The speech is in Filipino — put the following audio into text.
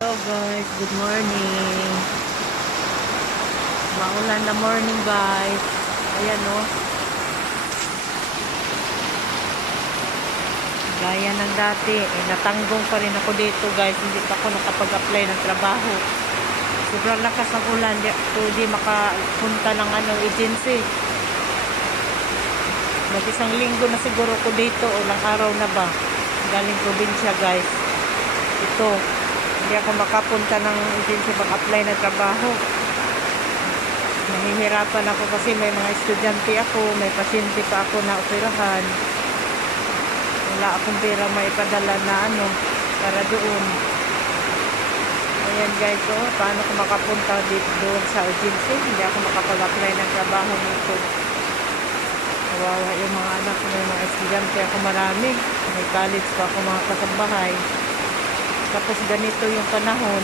Hello guys, good morning. Maulan na morning guys. Ayan o. Gaya ng dati. Natanggong pa rin ako dito guys. Hindi pa ako nakapag-apply ng trabaho. Sobrang lakas ng ulan. Hindi makapunta ng agency. Mag-isang linggo na siguro ko dito. Ulang araw na ba. Galing probinsya guys. Ito. Hindi ako makapunta ng agency pag-apply ng trabaho. Nahihirapan ako kasi may mga estudyante ako, may pasyente pa ako na operahan. Wala akong pera maipadala na para doon. Ayan guys, paano ko makapunta doon sa agency? Hindi ako makapag-apply ng trabaho nito. Kawawa yung mga anak ko, may mga estudyante ako marami. May college pa ako mga kasambahay. Tapos ganito yung panahon.